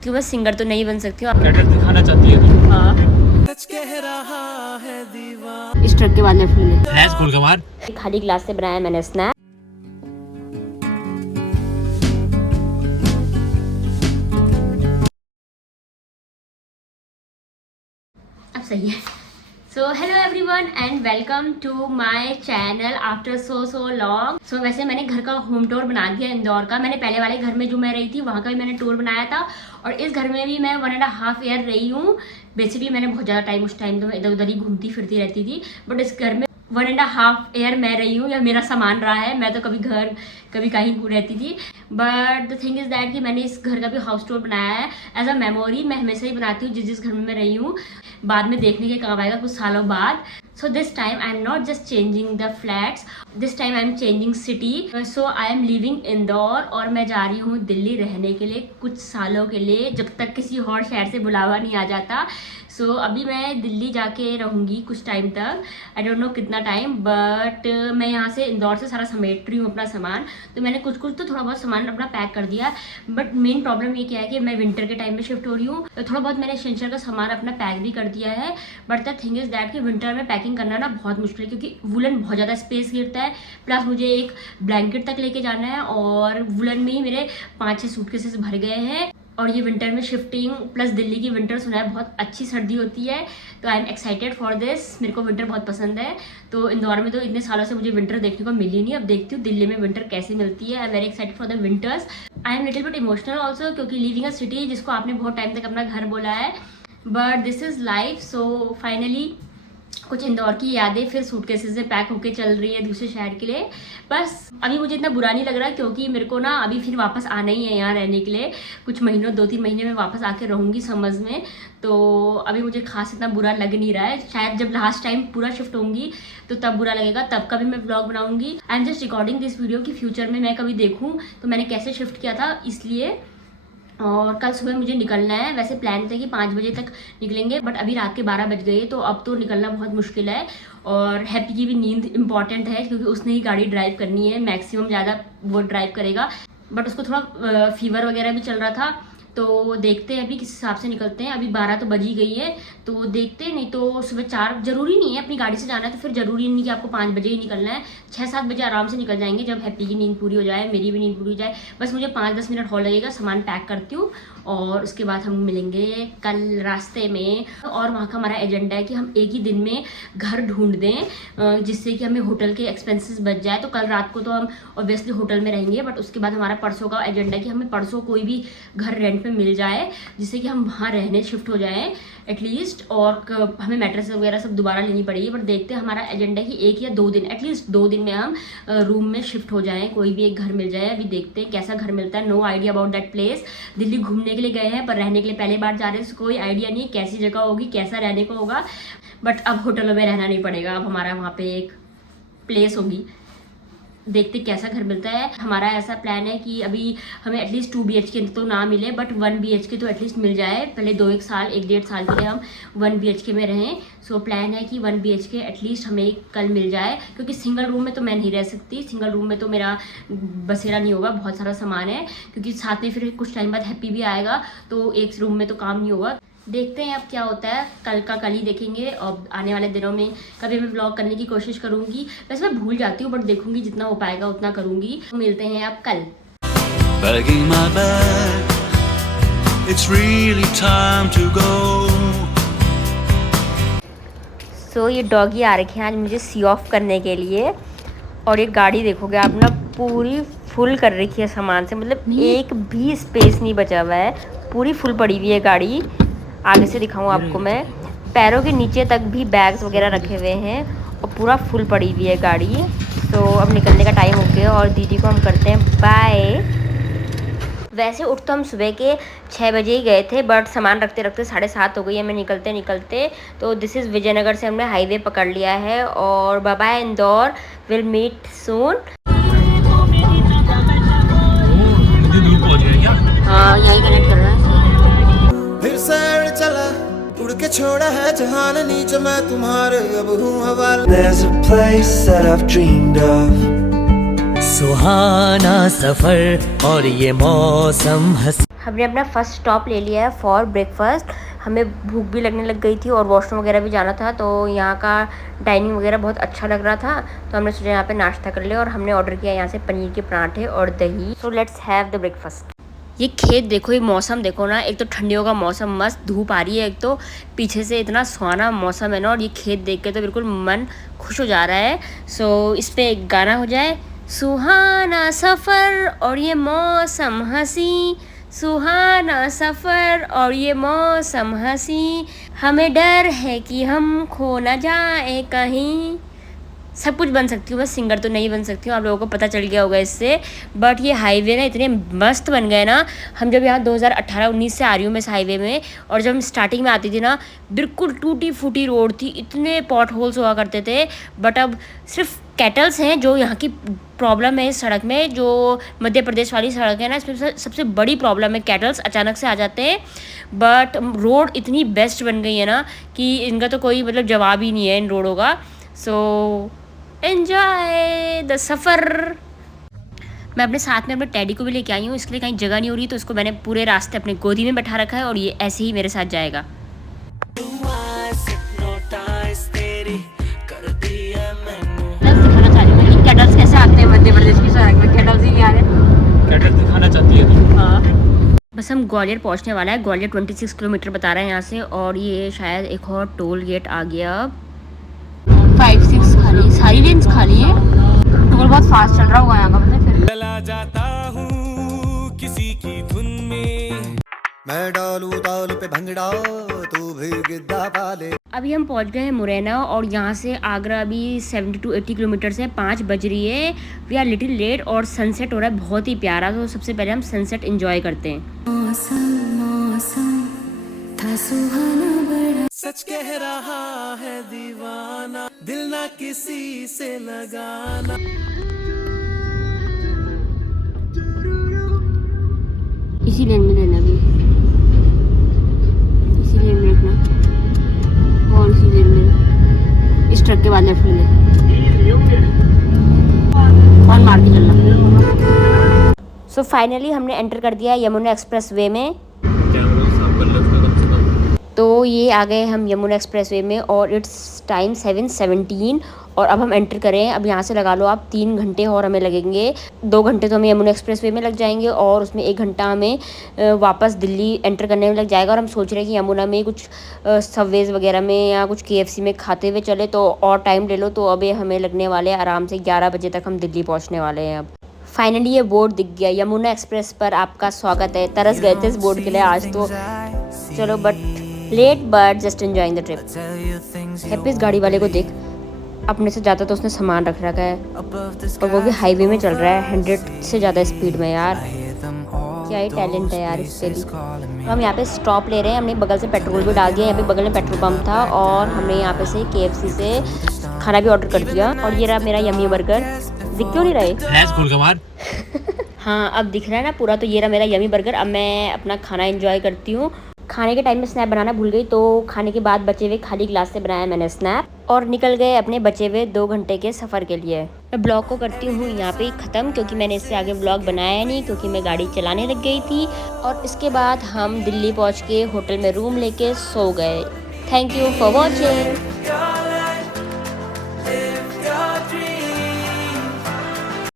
कि मैं सिंगर तो नहीं बन सकती हूँ। कैटर दिखाना चाहती है हाँ। इस ट्रक के बाद लेफ्ट में है स्कूल के बाहर। खाली ग्लास से बनाया मैंने स्नैप। अब सही है। So hello everyone and welcome to my channel after so long. So वैसे मैंने घर का होम टूर बना दिया इंदौर का। मैंने पहले वाले घर में जो मैं रही थी वहाँ का भी मैंने टूर बनाया था और इस घर में भी मैं 1.5 ईयर रही हूँ। बेसिकली मैंने बहुत ज़्यादा टाइम उस टाइम तो मैं इधर उधर ही घूमती फिरती रहती थी, बट इस घर में 1.5 ईयर मैं रही हूँ या मेरा सामान रहा है। मैं तो कभी घर कभी कहीं रहती थी, but the thing is that कि मैंने इस घर का भी हाउस टूर बनाया है एज अ मेमोरी। मैं हमेशा ही बनाती हूँ जिस घर में मैं रही हूँ, बाद में देखने के काम आएगा कुछ सालों बाद। So this time I am not just changing the flats, this time I am changing city. So I am living Indore और मैं जा रही हूँ दिल्ली रहने के लिए कुछ सालों के लिए, जब तक किसी और शहर से बुलावा नहीं आ जाता। सो अभी मैं दिल्ली जाके रहूँगी कुछ टाइम तक, आई डोंट नो कितना टाइम, बट मैं यहाँ से इंदौर से सारा समेट रही हूँ अपना सामान। तो मैंने कुछ तो थोड़ा बहुत सामान अपना पैक कर दिया, बट मेन प्रॉब्लम ये क्या है कि मैं विंटर के टाइम में शिफ्ट हो रही हूँ। तो थोड़ा बहुत मैंने एसेंशियल का सामान अपना पैक भी कर दिया है, but the thing is that कि विंटर में पैकिंग करना ना बहुत मुश्किल है क्योंकि वुलन बहुत ज़्यादा स्पेस गिरता है, प्लस मुझे एक ब्लैंकेट तक लेके जाना है और वुलन में ही मेरे 5-6 सूटकेसेस भर गए हैं। और ये विंटर में शिफ्टिंग प्लस दिल्ली की विंटर सुना है बहुत अच्छी सर्दी होती है, तो I am excited for this. मेरे को विंटर बहुत पसंद है। तो इंदौर में तो इतने सालों से मुझे विंटर देखने को मिली नहीं, अब देखती हूँ दिल्ली में विंटर कैसे मिलती है। I am very excited for the winters. I am little bit emotional also क्योंकि लिविंग अ सिटी जिसको आपने बहुत टाइम तक अपना घर बोला है, but this is life. So finally कुछ इंदौर की यादें फिर सूटकेसेस से पैक होके चल रही है दूसरे शहर के लिए। बस अभी मुझे इतना बुरा नहीं लग रहा क्योंकि मेरे को ना अभी फिर वापस आना ही है यहाँ रहने के लिए। कुछ महीनों 2-3 महीने में वापस आके रहूँगी समझ में, तो अभी मुझे खास इतना बुरा लग नहीं रहा है। शायद जब लास्ट टाइम पूरा शिफ्ट होंगी तो तब बुरा लगेगा, तब का भी मैं ब्लॉग बनाऊँगी। I am just recording this video कि फ्यूचर में मैं कभी देखूँ तो मैंने कैसे शिफ्ट किया था इसलिए। और कल सुबह मुझे निकलना है, वैसे प्लान था कि 5 बजे तक निकलेंगे, बट अभी रात के 12 बज गए तो अब तो निकलना बहुत मुश्किल है। और हैप्पी की भी नींद इंपॉर्टेंट है क्योंकि उसने ही गाड़ी ड्राइव करनी है, मैक्सिमम ज़्यादा वो ड्राइव करेगा, बट उसको थोड़ा फीवर वगैरह भी चल रहा था। तो देखते हैं अभी किस हिसाब से निकलते हैं। अभी 12 तो बज ही गई है, तो देखते हैं। नहीं तो सुबह 4 जरूरी नहीं है, अपनी गाड़ी से जाना है तो फिर जरूरी नहीं कि आपको 5 बजे ही निकलना है। 6-7 बजे आराम से निकल जाएंगे जब हैप्पी की नींद पूरी हो जाए, मेरी भी नींद पूरी हो जाए। बस मुझे 5-10 मिनट और लगेगा, सामान पैक करती हूँ और उसके बाद हम मिलेंगे कल रास्ते में। और वहाँ का हमारा एजेंडा है कि हम एक ही दिन में घर ढूंढ दें जिससे कि हमें होटल के एक्सपेंसेस बच जाए। तो कल रात को तो हम ऑब्वियसली होटल में रहेंगे, बट उसके बाद हमारा परसों का एजेंडा है कि हमें परसों कोई भी घर रेंट पे मिल जाए जिससे कि हम वहाँ रहने शिफ्ट हो जाएं एटलीस्ट। और हमें मैट्रेस वगैरह सब दोबारा लेनी पड़ेगी, बट देखते हैं। हमारा एजेंडा है कि 1 या 2 दिन एटलीस्ट 2 दिन में हम रूम में शिफ्ट हो जाएं, कोई भी एक घर मिल जाए। अभी देखते हैं कैसा घर मिलता है। No idea about that place. Delhi घूमने के लिए गए हैं पर रहने के लिए पहले बार जा रहे हैं, कोई आइडिया नहीं कैसी जगह होगी, कैसा रहने को होगा। बट अब होटलों में रहना नहीं पड़ेगा, अब हमारा वहाँ पे एक प्लेस होगी। देखते कैसा घर मिलता है। हमारा ऐसा प्लान है कि अभी हमें एटलीस्ट 2 BHK तो ना मिले, बट 1 BHK तो एटलीस्ट मिल जाए। पहले 1-2 साल 1-1.5 साल के लिए हम 1 BHK में रहें। सो प्लान है कि 1 BHK एटलीस्ट हमें कल मिल जाए क्योंकि सिंगल रूम में तो मैं नहीं रह सकती। सिंगल रूम में तो मेरा बसेरा नहीं होगा, बहुत सारा सामान है, क्योंकि साथ में फिर कुछ टाइम बाद हैप्पी भी आएगा तो एक रूम में तो काम नहीं होगा। देखते हैं अब क्या होता है, कल का कल ही देखेंगे। और आने वाले दिनों में कभी मैं व्लॉग करने की कोशिश करूंगी। वैसे मैं भूल जाती हूँ बट देखूंगी, जितना हो पाएगा उतना करूंगी। मिलते हैं अब कल। सो ये डॉगी आ रखे हैं आज मुझे सी ऑफ करने के लिए, और ये गाड़ी देखोगे आप ना पूरी फुल कर रखी है सामान से, मतलब एक भी स्पेस नहीं बचा हुआ है, पूरी फुल पड़ी हुई है गाड़ी। आगे से दिखाऊं आपको मैं, पैरों के नीचे तक भी बैग्स वगैरह रखे हुए हैं और पूरा फुल पड़ी हुई है गाड़ी। तो अब निकलने का टाइम हो गया और दीदी को हम करते हैं बाय। वैसे उठ तो हम सुबह के 6 बजे ही गए थे, बट सामान रखते रखते 7:30 हो गई है हमें निकलते निकलते। तो दिस इज़ विजयनगर से हमने हाईवे पकड़ लिया है और bye bye Indore, will meet soon. हाँ यही कनेक्ट कर रहा है। फिर सैर चला उड़ के छोड़ा है जहान नीचे मैं तुम्हारे अब हूँ हवाला। There's a place that I've dreamed of सुहाना सफर और ये मौसम हंसी। हमने अपना फर्स्ट स्टॉप ले लिया है फॉर ब्रेकफास्ट। हमें भूख भी लगने लग गई थी और वॉशरूम वगैरह भी जाना था, तो यहाँ का डाइनिंग वगैरह बहुत अच्छा लग रहा था, तो हमने सोचा यहाँ पे नाश्ता कर लिया। और हमने ऑर्डर किया यहाँ से पनीर के पराठे और दही। So let's have the breakfast. ये खेत देखो, ये मौसम देखो ना, एक तो ठंडियों का मौसम, मस्त धूप आ रही है, एक तो पीछे से इतना सुहाना मौसम है ना, और ये खेत देख के तो बिल्कुल मन खुश हो जा रहा है। सो इस पर एक गाना हो जाए, सुहाना सफ़र और ये मौसम हंसी, सुहाना सफ़र और ये मौसम हंसी, हमें डर है कि हम खो न जाए कहीं। सब कुछ बन सकती हूँ, बस सिंगर तो नहीं बन सकती हूँ, आप लोगों को पता चल गया होगा इससे। बट ये हाईवे ना इतने मस्त बन गए ना। हम जब यहाँ 2018-19 से आ रही हूँ मैं इस हाईवे में, और जब हम स्टार्टिंग में आती थी ना, बिल्कुल टूटी फूटी रोड थी, इतने पॉट होल्स हुआ करते थे। बट अब सिर्फ कैटल्स हैं जो यहाँ की प्रॉब्लम है इस सड़क में, जो मध्य प्रदेश वाली सड़क है ना, इसमें सबसे बड़ी प्रॉब्लम है, कैटल्स अचानक से आ जाते हैं। बट रोड इतनी बेस्ट बन गई है ना कि इनका तो कोई मतलब जवाब ही नहीं है इन रोडों का। सो एन्जॉय द सफ़र। मैं अपने साथ में अपने टैडी को भी लेके आई हूँ, इसके लिए कहीं जगह नहीं हो रही, तो उसको मैंने पूरे रास्ते अपने गोदी में बैठा रखा है, और ये ऐसे ही मेरे साथ जाएगा। दिखाना चाह रही हूँ कैटल्स कैसे आते हैं मध्य प्रदेश की सड़क में। कैटल्स ही आ रहे हैं, कैटल दिखाना चाहती है तुम? हाँ। बस हम ग्वालियर पहुँचने वाला है। ग्वालियर 26 किलोमीटर बता रहे हैं यहाँ से, और ये शायद एक और टोल गेट आ गया। 5-6 खाली, सारी लेन्स खाली है। टोल बहुत फास्ट चल रहा होगा यहाँ का, पता है फिर। चला जाता हूँ किसी की धुन में, मैं डालू ताल पे भंगड़ा तू भी गिद्दा पाले। अभी हम पहुँच गए हैं मुरैना, और यहाँ से आगरा अभी 70-80 किलोमीटर से 5 बज रही है। वी आर लिटिल लेट, और सनसेट हो रहा है बहुत ही प्यारा, तो सबसे पहले हम सनसेट एंजॉय करते हैं। मौसम था सुहाना बड़ा, सच कह रहा है दीवाना, दिल ना किसी से लगाना। इसी लेन में रहना, भी इसी लेन में रखना, और इसी लेन में, इस ट्रक के बाद लेफ्ट में और मार के चलना। सो फाइनली हमने एंटर कर दिया यमुना एक्सप्रेस वे में। तो ये आ गए हम यमुना एक्सप्रेस वे में, और इट्स टाइम 7:17, और अब हम एंटर करें। अब यहाँ से लगा लो आप 3 घंटे और हमें लगेंगे। 2 घंटे तो हमें यमुना एक्सप्रेस वे में लग जाएंगे, और उसमें 1 घंटा हमें वापस दिल्ली एंटर करने में लग जाएगा। और हम सोच रहे हैं कि यमुना में कुछ सबवेज वगैरह में या कुछ KFC में खाते हुए चले, तो और टाइम ले लो। तो अभी हमें लगने वाले आराम से 11 बजे तक हम दिल्ली पहुँचने वाले हैं। अब फाइनली ये बोर्ड दिख गया, यमुना एक्सप्रेस पर आपका स्वागत है। तरस गए थे इस बोर्ड के लिए आज तो, चलो but let but just enjoying the trip. Happy, इस गाड़ी वाले को देख, अपने से ज़्यादा तो उसने सामान रख रखा है, और वो भी हाईवे में चल रहा है 100 से ज़्यादा स्पीड में। यार क्या ही टैलेंट है यार इसके भी। तो हम यहाँ पे स्टॉप ले रहे हैं, हमने बगल से पेट्रोल भी डाल दिया। यहाँ पे बगल में पेट्रोल पंप था, और हमने यहाँ पे से KFC से खाना भी ऑर्डर कर दिया। और ये रहा मेरा यम्मी बर्गर। दिख क्यों नहीं रहे? हाँ अब दिख रहा है ना पूरा। तो ये रहा मेरा यम्मी बर्गर। अब मैं अपना खाना एंजॉय करती हूँ। खाने के टाइम में स्नैप बनाना भूल गई, तो खाने के बाद बचे हुए खाली ग्लास से बनाया मैंने स्नैप, और निकल गए अपने बचे हुए 2 घंटे के सफ़र के लिए। मैं ब्लॉग को करती हूँ यहाँ पे ख़त्म, क्योंकि मैंने इससे आगे ब्लॉग बनाया नहीं, क्योंकि मैं गाड़ी चलाने लग गई थी। और इसके बाद हम दिल्ली पहुँच के होटल में रूम लेके सो गए। Thank you for watching.